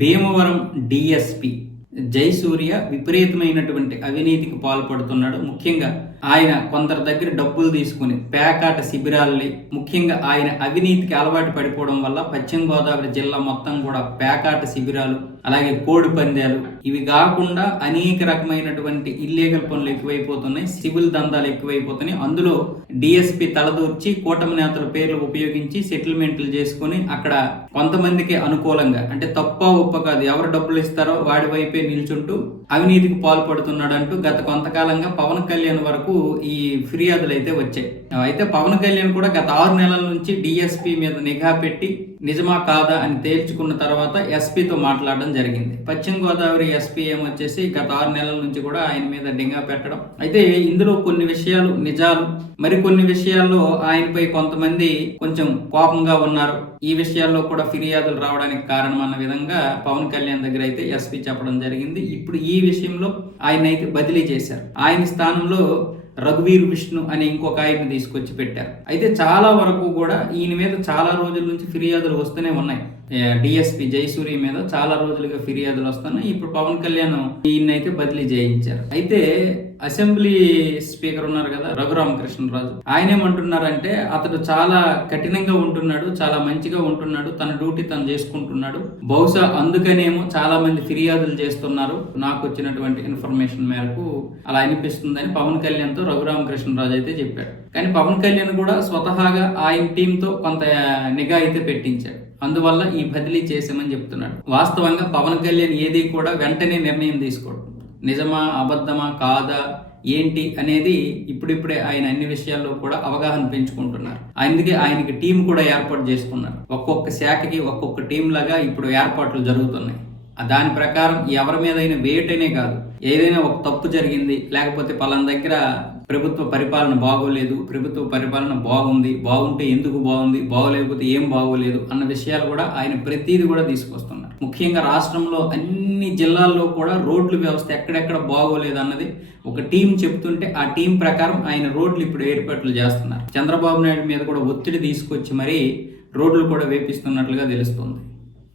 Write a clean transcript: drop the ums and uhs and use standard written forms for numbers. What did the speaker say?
Bhimavaram DSP Jayasurya విపరీతమైనటువంటి అవినీతికి పాల్పడుతున్నాడు. ముఖ్యంగా ఆయన కొందరి దగ్గర డబ్బులు తీసుకుని పేకాట శిబిరాల్ని, ముఖ్యంగా ఆయన అవినీతికి అలవాటు పడిపోవడం వల్ల పశ్చిమ గోదావరి జిల్లా మొత్తం కూడా పేకాట శిబిరాలు, అలాగే కోడి పందాలు, ఇవి కాకుండా అనేక రకమైనటువంటి ఇల్లీగల్ పనులు ఎక్కువైపోతున్నాయి, సివిల్ దందాలు ఎక్కువైపోతున్నాయి. అందులో డిఎస్పి తలదూర్చి కూటమి నేతల పేర్లు ఉపయోగించి సెటిల్మెంట్లు చేసుకుని అక్కడ కొంతమందికి అనుకూలంగా, అంటే తప్ప ఒప్ప కాదు, ఎవరు డబ్బులు ఇస్తారో వాడి వైపే నిల్చుంటూ అవినీతికి పాల్పడుతున్నాడు అంటూ గత కొంతకాలంగా పవన్ కళ్యాణ్ వరకు ఈ ఫిర్యాదులు అయితే వచ్చాయి. అయితే పవన్ కళ్యాణ్ కూడా గత 6 నెలల నుంచి డిఎస్పి మీద నిఘా పెట్టి నిజమా కాదా అని తేల్చుకున్న తర్వాత ఎస్పీతో మాట్లాడడం జరిగింది. పశ్చిమ గోదావరి ఎస్పీ ఏమొచ్చేసి గత 6 నెలల నుంచి కూడా ఆయన మీద నిఘా పెట్టడం. అయితే ఇందులో కొన్ని విషయాలు నిజాలు, మరికొన్ని విషయాల్లో ఆయనపై కొంతమంది కొంచెం కోపంగా ఉన్నారు, ఈ విషయాల్లో కూడా ఫిర్యాదులు రావడానికి కారణం అన్న విధంగా పవన్ కళ్యాణ్ దగ్గర అయితే ఎస్పీ చెప్పడం జరిగింది. ఇప్పుడు ఈ విషయంలో ఆయన అయితే బదిలీ చేశారు. ఆయన స్థానంలో రఘువీర్ విష్ణు అనే ఇంకొక ఆయన్ని తీసుకొచ్చి పెట్టారు. అయితే చాలా వరకు కూడా ఈయన మీద చాలా రోజుల నుంచి ఫిర్యాదులు వస్తూనే ఉన్నాయి. డిఎస్పి జయసూర్య మీద చాలా రోజులుగా ఫిర్యాదులు వస్తున్నాయి. ఇప్పుడు పవన్ కళ్యాణ్ ఈయనైతే బదిలీ చేయించారు. అయితే అసెంబ్లీ స్పీకర్ ఉన్నారు కదా రఘురామకృష్ణరాజు, ఆయన ఏమంటున్నారంటే అతడు చాలా కఠినంగా ఉంటున్నాడు, చాలా మంచిగా ఉంటున్నాడు, తన డ్యూటీ తను చేసుకుంటున్నాడు, బహుశా అందుకనేమో చాలా మంది ఫిర్యాదులు చేస్తున్నారు, నాకు వచ్చినటువంటి ఇన్ఫర్మేషన్ మేరకు అలా అనిపిస్తుందని పవన్ కళ్యాణ్ తో రఘురామకృష్ణరాజు అయితే చెప్పాడు. కానీ పవన్ కళ్యాణ్ కూడా స్వతహాగా ఆయన టీంతో కొంత నిఘా అయితే పెట్టించాడు. అందువల్ల ఈ బదిలీ చేసామని చెప్తున్నాడు. వాస్తవంగా పవన్ కళ్యాణ్ ఏది కూడా వెంటనే నిర్ణయం తీసుకోడు. నిజమా అబద్ధమా కాదా ఏంటి అనేది ఇప్పుడిప్పుడే ఆయన అన్ని విషయాల్లో కూడా అవగాహన పెంచుకుంటున్నారు. అందుకే ఆయనకి టీం కూడా ఏర్పాటు చేసుకున్నారు. ఒక్కొక్క శాఖకి ఒక్కొక్క టీం లాగా ఇప్పుడు ఏర్పాట్లు జరుగుతున్నాయి. దాని ప్రకారం ఎవరి మీదైనా వేయటనే కాదు, ఏదైనా ఒక తప్పు జరిగింది, లేకపోతే పలానా దగ్గర ప్రభుత్వ పరిపాలన బాగోలేదు, ప్రభుత్వ పరిపాలన బాగుంది, బాగుంటే ఎందుకు బాగుంది, బాగోలేకపోతే ఏం బాగోలేదు అన్న విషయాలు కూడా ఆయన ప్రతిదీ కూడా తీసుకొస్తున్నారు. ముఖ్యంగా రాష్ట్రంలో అన్ని జిల్లాల్లో కూడా రోడ్ల వ్యవస్థ ఎక్కడెక్కడ బాగోలేదు అన్నది ఒక టీం చెప్తుంటే ఆ టీం ప్రకారం ఆయన రోడ్లు ఇప్పుడు ఏర్పాట్లు చేస్తున్నారు. చంద్రబాబు నాయుడు మీద కూడా ఒత్తిడి తీసుకొచ్చి మరీ రోడ్లు కూడా వేపిస్తున్నట్లుగా తెలుస్తుంది.